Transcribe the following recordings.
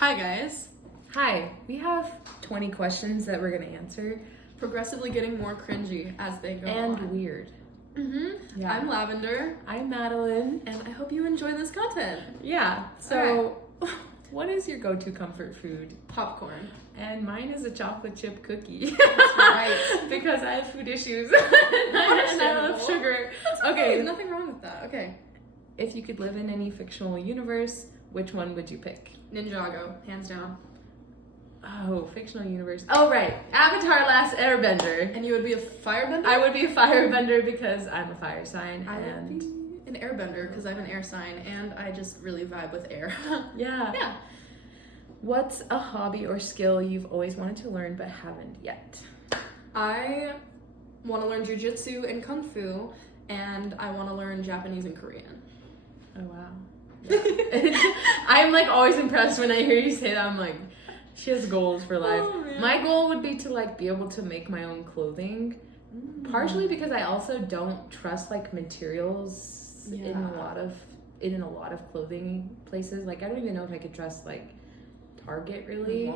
Hi guys. Hi, we have 20 questions that we're going to answer. Progressively getting more cringy as they go And on. weird. Yeah. I'm Lavender. I'm Madeline. And I hope you enjoy this content. Yeah, so what is your go-to comfort food? Popcorn. And mine is a chocolate chip cookie. That's right. Because I have food issues. and I love sugar. Okay, there's nothing wrong with that. Okay. If you could live in any fictional universe, which one would you pick? Ninjago, hands down. Oh, fictional universe. Oh, right. Avatar Last Airbender. And you would be a firebender? I would be a firebender because I'm a fire sign. I would be an airbender because I'm an air sign and I just really vibe with air. Yeah. Yeah. What's a hobby or skill you've always wanted to learn but haven't yet? I want to learn jujitsu and kung fu, and I want to learn Japanese and Korean. Oh, wow. Yeah. I'm like always impressed when I hear you say that. I'm like, she has goals for life. Oh, man. My goal would be to like be able to make my own clothing. Partially because I also don't trust like materials in a lot of clothing places. Like I don't even know if I could trust like Target really.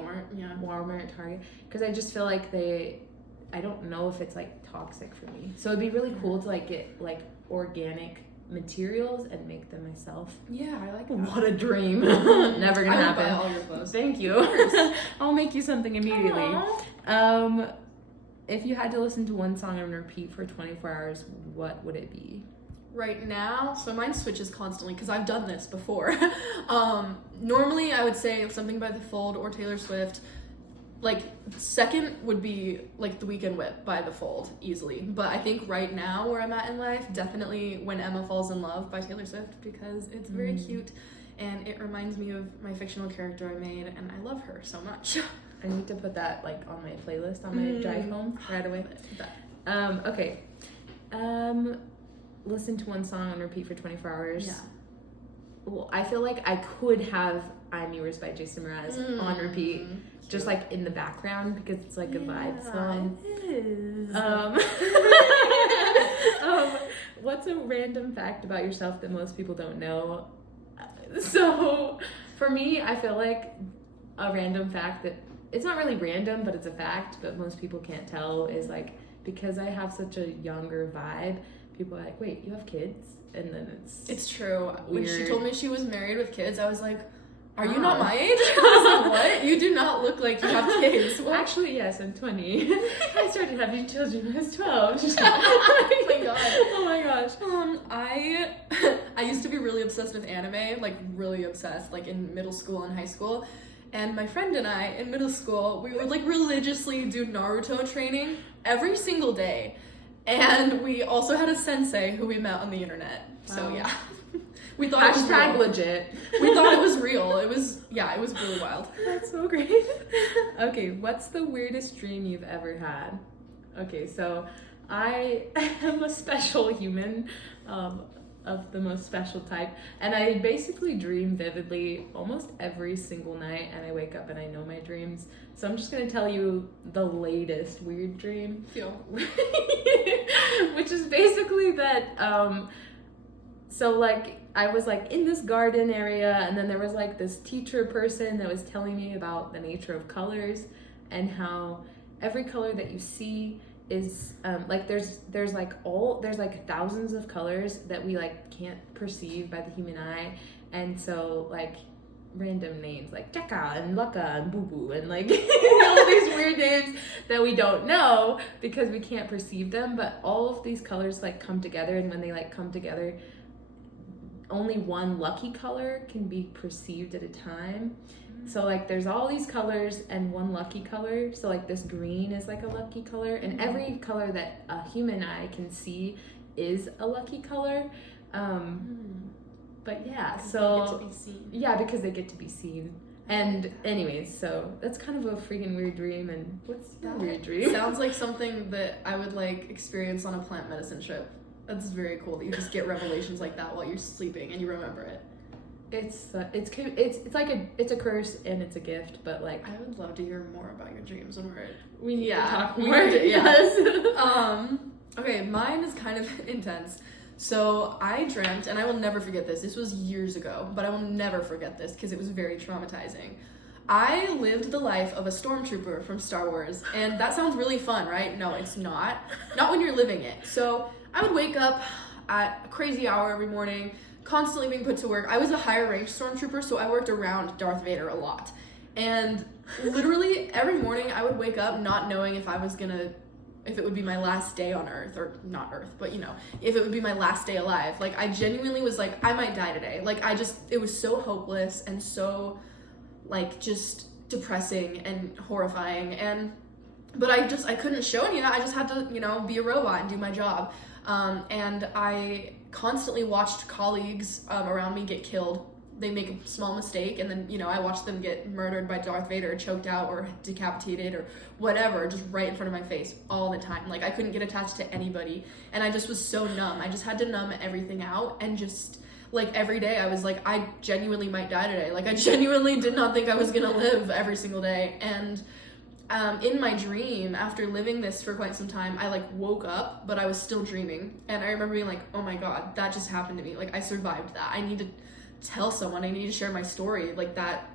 Walmart, Target, because I just feel like I don't know if it's like toxic for me. So it'd be really cool to like get like organic materials and make them myself. Yeah, I like that. What a dream. Never gonna happen. Buy all your clothes. Thank you. I'll make you something immediately. If you had to listen to one song on repeat for 24 hours, what would it be? Right now, so mine switches constantly because I've done this before. Normally I would say something by The Fold or Taylor Swift. Like second would be like The Weekend Whip by The Fold, easily. But I think right now where I'm at in life, definitely When Emma Falls in Love by Taylor Swift because it's very cute and it reminds me of my fictional character I made and I love her so much. I need to put that like on my playlist on my drive home right away. Okay. Listen to one song on repeat for 24 hours. Yeah. Well, I feel like I could have I'm Yours by Jason Mraz on repeat. Just like in the background because it's like a vibe song. It is. What's a random fact about yourself that most people don't know? So for me, I feel like a random fact that it's not really random, but it's a fact, but most people can't tell is like because I have such a younger vibe, people are like, wait, you have kids? And then It's true. Weird. When she told me she was married with kids, I was like, are you not my age? I was like, what? You do not look like you have kids. What? Actually, yes, I'm 20. I started having children when I was 12. Oh my god. Oh my gosh. I used to be really obsessed with anime, like really obsessed, like in middle school and high school. And my friend and I, in middle school, we would like religiously do Naruto training every single day. And we also had a sensei who we met on the internet. So yeah. We thought it was real. legit. We thought it was real. It was really wild. That's so great. Okay, what's the weirdest dream you've ever had? Okay, so I am a special human of the most special type, and I basically dream vividly almost every single night, and I wake up and I know my dreams. So I'm just gonna tell you the latest weird dream, which is basically that. So like I was like in this garden area and then there was like this teacher person that was telling me about the nature of colors and how every color that you see is like there's like thousands of colors that we like can't perceive by the human eye, and so like random names like Jekka and Lucka and Boo Boo and like all these weird names that we don't know because we can't perceive them, but all of these colors like come together, and when they like come together only one lucky color can be perceived at a time. So like there's all these colors and one lucky color. So like this green is like a lucky color, and every color that a human eye can see is a lucky color. But yeah, so They get to be seen. Yeah, because they get to be seen. And anyways, so that's kind of a freaking weird dream. And what's your weird dream? Sounds like something that I would like experience on a plant medicine trip. That's very cool that you just get revelations like that while you're sleeping and you remember it. It's like it's a curse and it's a gift, but like I would love to hear more about your dreams when we need to talk more. Yes. Okay, mine is kind of intense. So I dreamt, and I will never forget this. This was years ago, but I will never forget this because it was very traumatizing. I lived the life of a stormtrooper from Star Wars, and that sounds really fun, right? No, it's not. Not when you're living it. So I would wake up at a crazy hour every morning, constantly being put to work. I was a higher range stormtrooper, so I worked around Darth Vader a lot. And literally every morning I would wake up not knowing if it would be my last day on Earth, or not Earth, but if it would be my last day alive. Like, I genuinely was like, I might die today. Like, it was so hopeless and so, like, just depressing and horrifying. But I couldn't show any of that. I just had to, be a robot and do my job. And I constantly watched colleagues around me get killed. They make a small mistake, and then, I watched them get murdered by Darth Vader, choked out or decapitated or whatever, just right in front of my face all the time. Like, I couldn't get attached to anybody, and I just was so numb. I just had to numb everything out, and just, like, every day I was like, I genuinely might die today. Like, I genuinely did not think I was gonna live every single day. And in my dream, after living this for quite some time, I, like, woke up, but I was still dreaming. And I remember being like, oh my God, that just happened to me. Like, I survived that. I need to tell someone. I need to share my story, like, that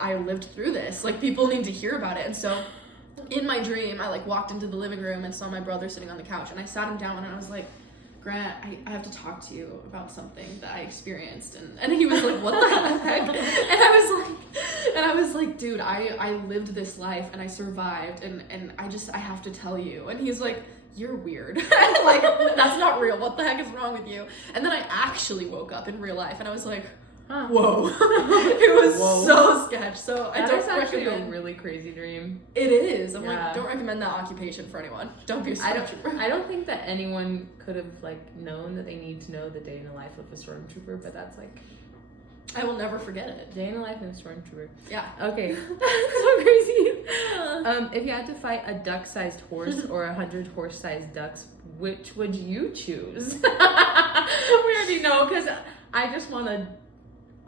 I lived through this. Like, people need to hear about it. And so in my dream, I, like, walked into the living room and saw my brother sitting on the couch, and I sat him down and I was like, Grant, I have to talk to you about something that I experienced. And he was like, what the heck? And I was like, dude, I lived this life and I survived, and I have to tell you. And he's like, you're weird. Like, that's not real. What the heck is wrong with you? And then I actually woke up in real life, and I was like, whoa. It was so sketch. So I don't actually recommend. A really crazy dream. It is. I'm Yeah. like, don't recommend that occupation for anyone. Don't be a stormtrooper. I don't think that anyone could have, like, known that they need to know the day in the life of a stormtrooper, but that's, like, I will never forget it. day in the life of a stormtrooper. Yeah. Okay. So crazy. If you had to fight a duck-sized horse or 100 horse-sized ducks, which would you choose? We already know, because I just want a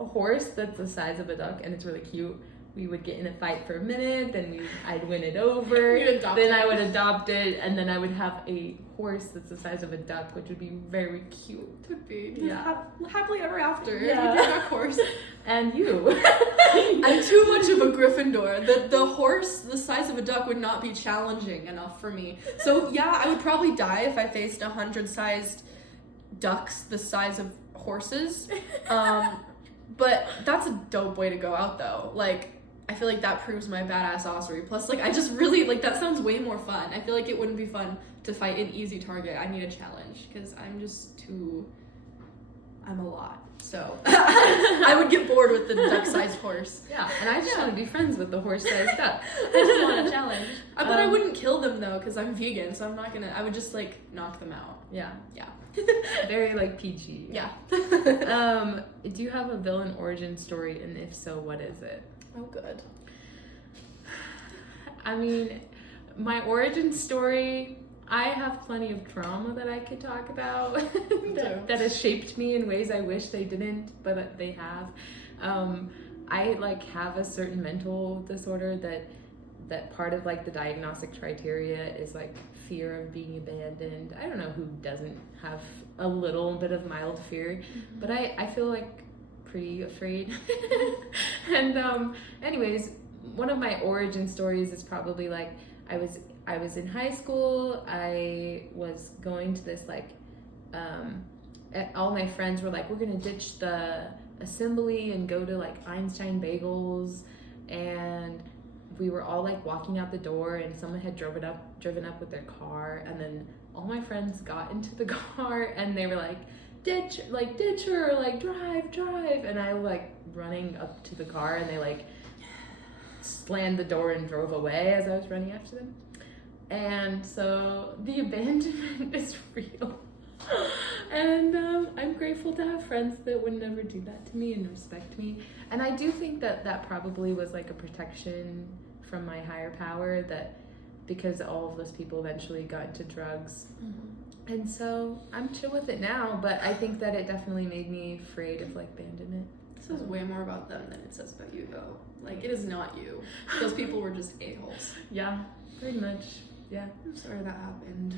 horse that's the size of a duck and it's really cute. We would get in a fight for a minute, then I'd win it over, then I would adopt it, and then I would have a horse that's the size of a duck, which would be very cute. Would be. Yeah. Happily ever after. Yeah. With your duck horse. And you. I'm too much of a Gryffindor. The horse the size of a duck would not be challenging enough for me. So yeah, I would probably die if I faced 100-sized ducks the size of horses. But that's a dope way to go out, though. Like, I feel like that proves my badass ossery. Plus, like, I just really, like, that sounds way more fun. I feel like it wouldn't be fun to fight an easy target. I need a challenge, because I'm a lot. So, I would get bored with the duck-sized horse. Yeah, and I just want to be friends with the horse-sized duck. I just want a challenge. But I wouldn't kill them, though, because I'm vegan, so I would just, like, knock them out. Yeah. Yeah. Very, like, PG. Yeah. Do you have a villain origin story, and if so, what is it? Oh, good. I mean, my origin story, I have plenty of trauma that I could talk about that has shaped me in ways I wish they didn't, but they have. I, like, have a certain mental disorder that part of, like, the diagnostic criteria is, like, fear of being abandoned. I don't know who doesn't have a little bit of mild fear, but I feel, like, pretty afraid. And anyways, one of my origin stories is probably, like, I was in high school. I was going to this, like, all my friends were like, we're gonna ditch the assembly and go to, like, Einstein Bagels, and we were all, like, walking out the door, and someone had driven up with their car, and then all my friends got into the car, and they were like, ditch her, like, drive, and I, like, running up to the car, and they, like, slammed the door and drove away as I was running after them. And so the abandonment is real. And I'm grateful to have friends that would never do that to me and respect me. And I do think that probably was, like, a protection from my higher power, that because all of those people eventually got into drugs. Mm-hmm. And so I'm chill with it now, but I think that it definitely made me afraid of, like, abandonment. This says way more about them than it says about you, though. Like, it is not you. Those people were just a-holes. Yeah, pretty much. Yeah. I'm sorry that happened.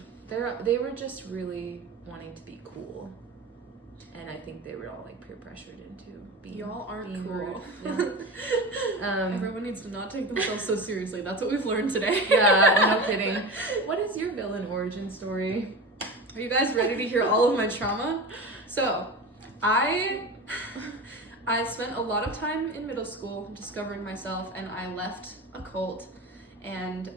They were just really wanting to be cool. And I think they were all like peer pressured into being. Y'all aren't being cool. rude. Yeah. Everyone needs to not take themselves so seriously. That's what we've learned today. Yeah, no kidding. What is your villain origin story? Are you guys ready to hear all of my trauma? So, I spent a lot of time in middle school discovering myself, and I left a cult, and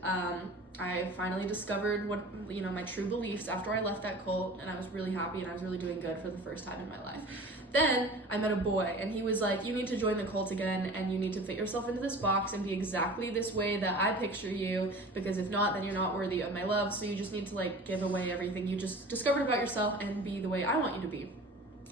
I finally discovered what, my true beliefs after I left that cult, and I was really happy, and I was really doing good for the first time in my life. Then I met a boy, and he was like, you need to join the cult again, and you need to fit yourself into this box and be exactly this way that I picture you, because if not, then you're not worthy of my love, so you just need to like give away everything you just discovered about yourself and be the way I want you to be.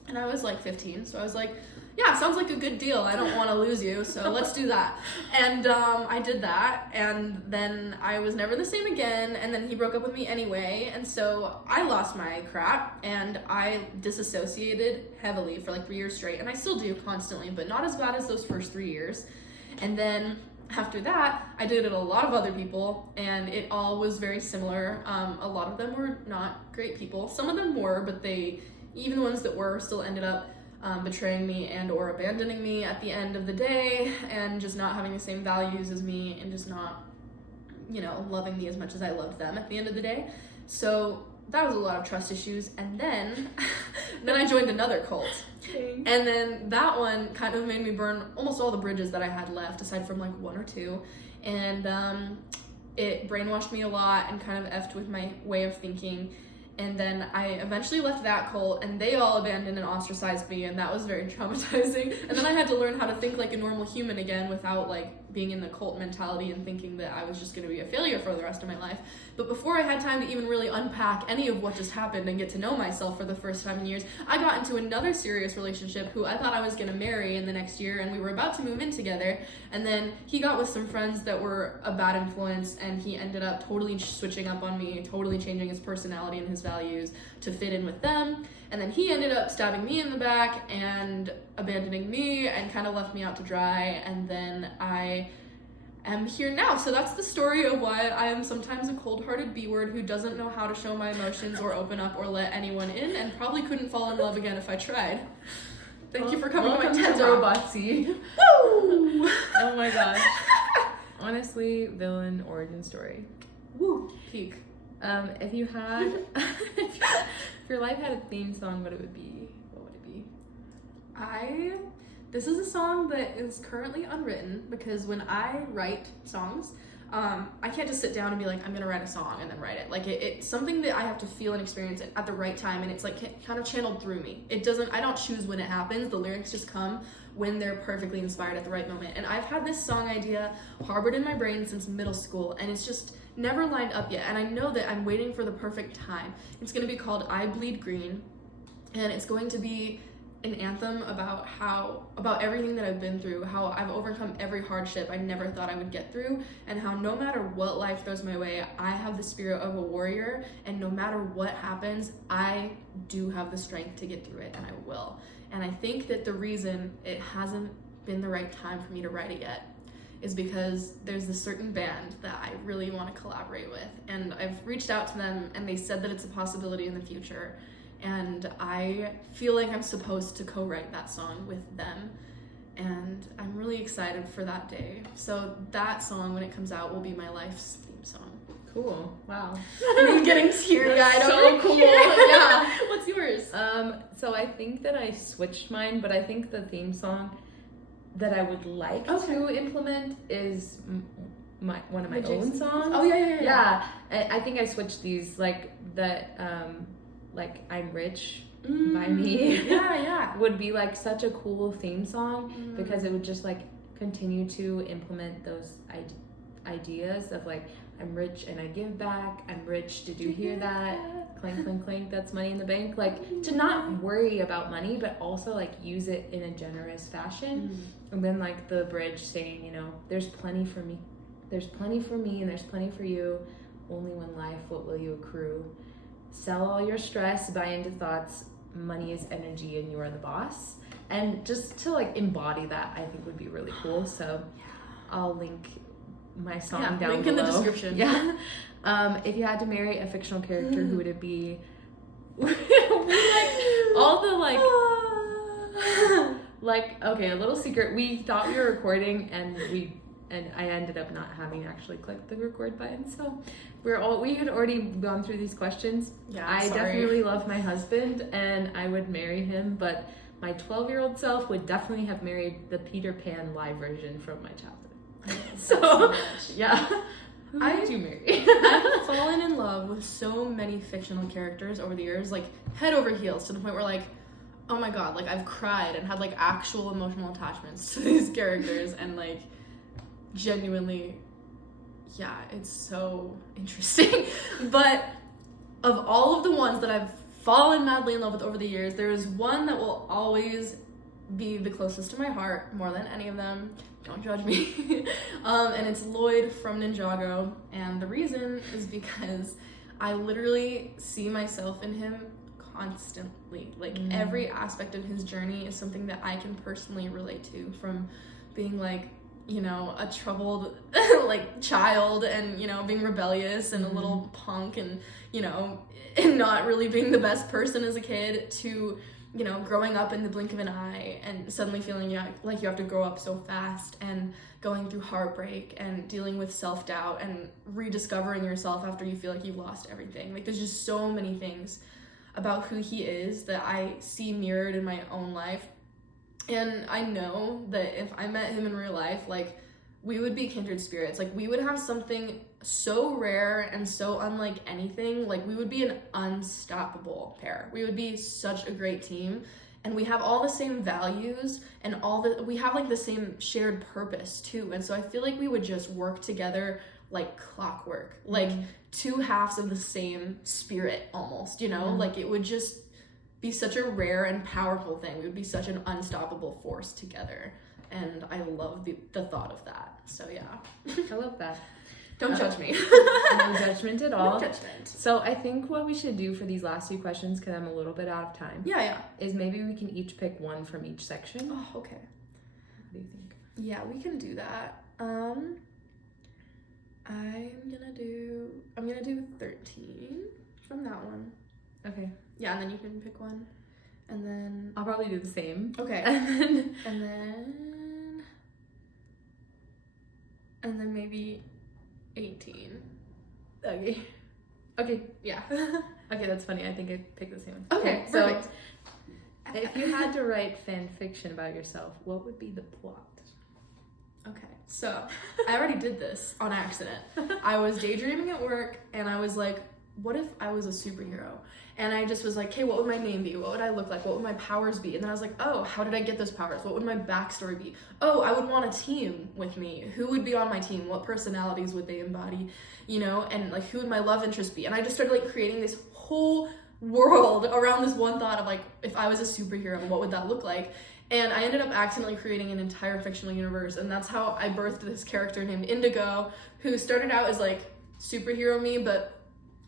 And I was like 15, so I was like, yeah, sounds like a good deal. I don't want to lose you, so let's do that. And I did that, and then I was never the same again, and then he broke up with me anyway, and so I lost my crap, and I disassociated heavily for like 3 years straight, and I still do constantly, but not as bad as those first 3 years. And then after that, I dated a lot of other people, and it all was very similar. A lot of them were not great people. Some of them were, but even the ones that were still ended up betraying me and or abandoning me at the end of the day, and just not having the same values as me, and just not, loving me as much as I loved them at the end of the day. So that was a lot of trust issues. And then I joined another cult. And then that one kind of made me burn almost all the bridges that I had left, aside from like one or two. And it brainwashed me a lot and kind of effed with my way of thinking. And then I eventually left that cult, and they all abandoned and ostracized me, and that was very traumatizing. And then I had to learn how to think like a normal human again without like being in the cult mentality and thinking that I was just going to be a failure for the rest of my life. But before I had time to even really unpack any of what just happened and get to know myself for the first time in years, I got into another serious relationship who I thought I was going to marry in the next year, and we were about to move in together. And then he got with some friends that were a bad influence, and he ended up totally switching up on me, totally changing his personality and his values to fit in with them. And then he ended up stabbing me in the back and abandoning me and kind of left me out to dry. And then I am here now. So that's the story of why I am sometimes a cold-hearted B-word who doesn't know how to show my emotions or open up or let anyone in, and probably couldn't fall in love again if I tried. Thank you for coming to my TED Talk. Robotsy. Woo! Oh my gosh. Honestly, villain origin story. Woo. Peak. If your life had a theme song, what would it be? This is a song that is currently unwritten, because when I write songs, I can't just sit down and be like, I'm gonna write a song and then write it. Like it's something that I have to feel and experience it at the right time, and it's like kind of channeled through me. I don't choose when it happens. The lyrics just come when they're perfectly inspired at the right moment. And I've had this song idea harbored in my brain since middle school, and it's just never lined up yet. And I know that I'm waiting for the perfect time. It's gonna be called I Bleed Green, and it's going to be an anthem about everything that I've been through, how I've overcome every hardship I never thought I would get through, and how no matter what life throws my way, I have the spirit of a warrior, and no matter what happens, I do have the strength to get through it, and I will. And I think that the reason it hasn't been the right time for me to write it yet is because there's this certain band that I really want to collaborate with, and I've reached out to them, and they said that it's a possibility in the future. And I feel like I'm supposed to co-write that song with them, and I'm really excited for that day. So that song, when it comes out, will be my life's theme song. Cool. Wow. I'm getting teary-eyed. So cool. Yeah. What's yours? So I think that I switched mine, but I think the theme song that I would like to implement is one of my own songs. Oh yeah. I think I switched these, like that. Like I'm Rich by me would be like such a cool theme song, because it would just like continue to implement those ideas of like, I'm rich and I give back, I'm rich, did you hear that? Clink, clink, clink, that's money in the bank. Like to not worry about money, but also like use it in a generous fashion. And then like the bridge saying, there's plenty for me, there's plenty for me, and there's plenty for you, only one life, what will you accrue? Sell all your stress, buy into thoughts, money is energy and you are the boss. And just to like embody that, I think would be really cool. So I'll link my song down below. Link in the description. Yeah. If you had to marry a fictional character, who would it be? we like all the like okay, a little secret. We thought we were recording and I ended up not having actually clicked the record button. So we had already gone through these questions. Yeah, I definitely love my husband and I would marry him, but my 12-year-old self would definitely have married the Peter Pan live version from my childhood. So yeah. Who would you marry? I've fallen in love with so many fictional characters over the years, like head over heels, to the point where like, oh my god, like I've cried and had like actual emotional attachments to these characters, and like genuinely, yeah, it's so interesting. But of all of the ones that I've fallen madly in love with over the years, there is one that will always be the closest to my heart more than any of them. Don't judge me. And it's Lloyd from Ninjago, and the reason is because I literally see myself in him constantly. Like every aspect of his journey is something that I can personally relate to, from being like, you know, a troubled like child, and you know, being rebellious and a little punk, and you know, and not really being the best person as a kid, to you know, growing up in the blink of an eye and suddenly feeling like you have to grow up so fast, and going through heartbreak and dealing with self-doubt and rediscovering yourself after you feel like you've lost everything. Like there's just so many things about who he is that I see mirrored in my own life. And I know that if I met him in real life, like we would be kindred spirits. Like we would have something so rare and so unlike anything. Like we would be an unstoppable pair. We would be such a great team, and we have all the same values, and we have like the same shared purpose too. And so I feel like we would just work together like clockwork, like two halves of the same spirit almost, you know? Like it would just be such a rare and powerful thing. We would be such an unstoppable force together. And I love the thought of that. So yeah. I love that. Don't judge me. No judgment at all. No judgment. So I think what we should do for these last two questions, because I'm a little bit out of time. Yeah. Is maybe we can each pick one from each section. Oh, okay. What do you think? Yeah, we can do that. I'm gonna do 13 from that one. Okay. Yeah, and then you can pick one. And then I'll probably do the same. Okay. and then maybe 18. Okay. Yeah. Okay, that's funny. I think I picked the same one. Okay, so perfect. if you had to write fan fiction about yourself, what would be the plot? Okay, so I already did this on accident. I was daydreaming at work, and I was like, what if I was a superhero? And I just was like, okay, what would my name be? What would I look like? What would my powers be? And then I was like, oh, how did I get those powers? What would my backstory be? Oh, I would want a team with me. Who would be on my team? What personalities would they embody? You know, and like, who would my love interest be? And I just started like creating this whole world around this one thought of like, if I was a superhero, what would that look like? And I ended up accidentally creating an entire fictional universe, and that's how I birthed this character named Indigo, who started out as like superhero me, but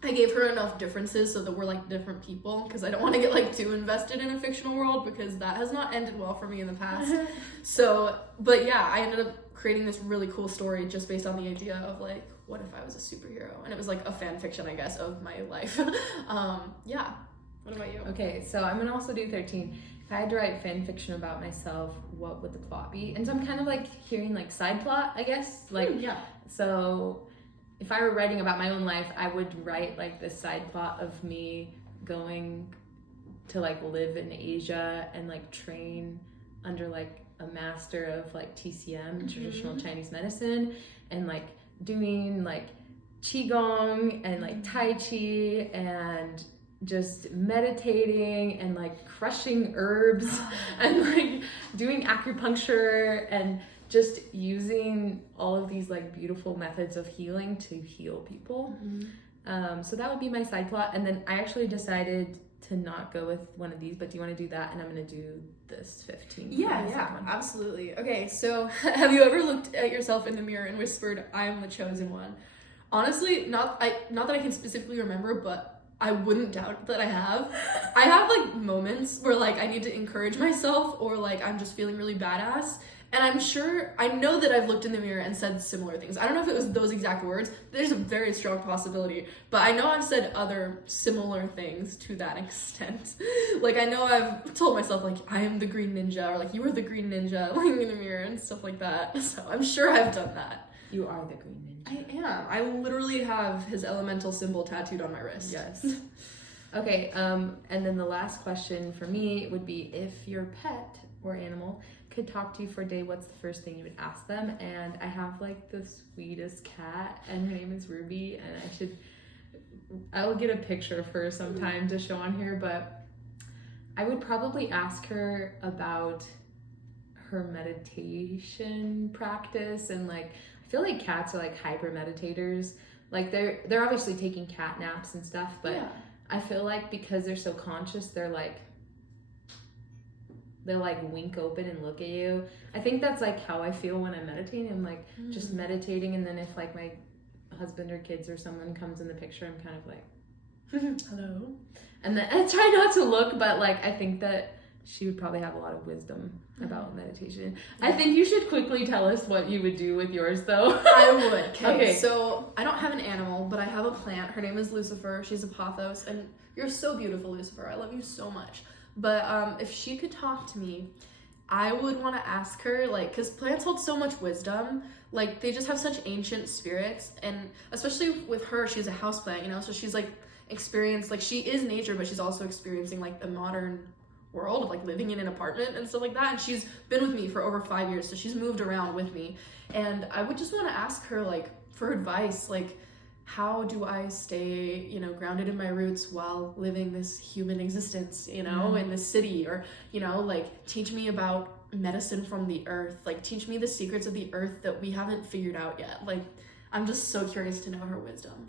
I gave her enough differences so that we're like different people, because I don't want to get like too invested in a fictional world, because that has not ended well for me in the past. So, but yeah, I ended up creating this really cool story just based on the idea of like, what if I was a superhero? And it was like a fan fiction, I guess, of my life. Yeah. What about you? Okay, so I'm gonna also do 13. If I had to write fan fiction about myself, what would the plot be? And so I'm kind of like hearing like side plot, I guess. Like, yeah. So if I were writing about my own life, I would write like the side plot of me going to like live in Asia and like train under like a master of like TCM, traditional Chinese medicine, and like doing like qigong and like tai chi and just meditating and like crushing herbs and like doing acupuncture and just using all of these like beautiful methods of healing to heal people. So that would be my side plot. And then I actually decided to not go with one of these, but do you want to do that? And I'm going to do this 15. Yeah, absolutely. Okay, so have you ever looked at yourself in the mirror and whispered, I am the chosen one? Honestly, not that I can specifically remember, but I wouldn't doubt that I have. I have like moments where like I need to encourage myself, or like I'm just feeling really badass, And I know that I've looked in the mirror and said similar things. I don't know if it was those exact words. There's a very strong possibility. But I know I've said other similar things to that extent. Like, I know I've told myself, like, I am the green ninja, or like, you are the green ninja, like, in the mirror and stuff like that. So I'm sure I've done that. You are the green ninja. I am. I literally have his elemental symbol tattooed on my wrist. Yes. Okay, and then the last question for me would be, if your pet or animal could talk to you for a day, what's the first thing you would ask them? And I have like the sweetest cat, and her name is Ruby, and I will get a picture of her sometime to show on here, but I would probably ask her about her meditation practice. And like, I feel like cats are like hyper meditators. Like they're obviously taking cat naps and stuff, but yeah. I feel like because they're so conscious, they'll like wink open and look at you. I think that's like how I feel when I'm meditating. I'm like just meditating, and then if like my husband or kids or someone comes in the picture, I'm kind of like hello, and then I try not to look, but like I think that she would probably have a lot of wisdom about meditation. Yeah. I think you should quickly tell us what you would do with yours, though. I would. Okay, so I don't have an animal, but I have a plant. Her name is Lucifer. She's a pothos, and you're so beautiful, Lucifer. I love you so much. But if she could talk to me, I would want to ask her, like, because plants hold so much wisdom. Like, they just have such ancient spirits, and especially with her, she's a houseplant, you know, so she's like experienced, like, she is nature, but she's also experiencing like the modern world of like living in an apartment and stuff like that. And she's been with me for over 5 years, so she's moved around with me. And I would just want to ask her, like, for advice, like, how do I stay, you know, grounded in my roots while living this human existence, you know, in this city? Or, you know, like, teach me about medicine from the earth, like, teach me the secrets of the earth that we haven't figured out yet. Like, I'm just so curious to know her wisdom.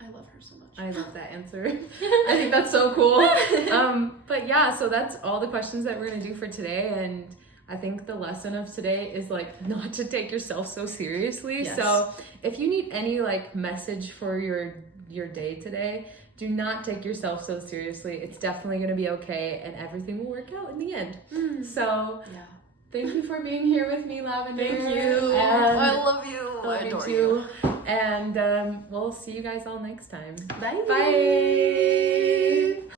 I love her so much. I love that answer. I think that's so cool. But yeah, so that's all the questions that we're gonna do for today. And I think the lesson of today is like not to take yourself so seriously. Yes. So if you need any like message for your day today, do not take yourself so seriously. It's definitely gonna be okay, and everything will work out in the end. So yeah. Thank you for being here with me, Lavender. Thank you. I love you. I adore you. And we'll see you guys all next time. Bye. Bye.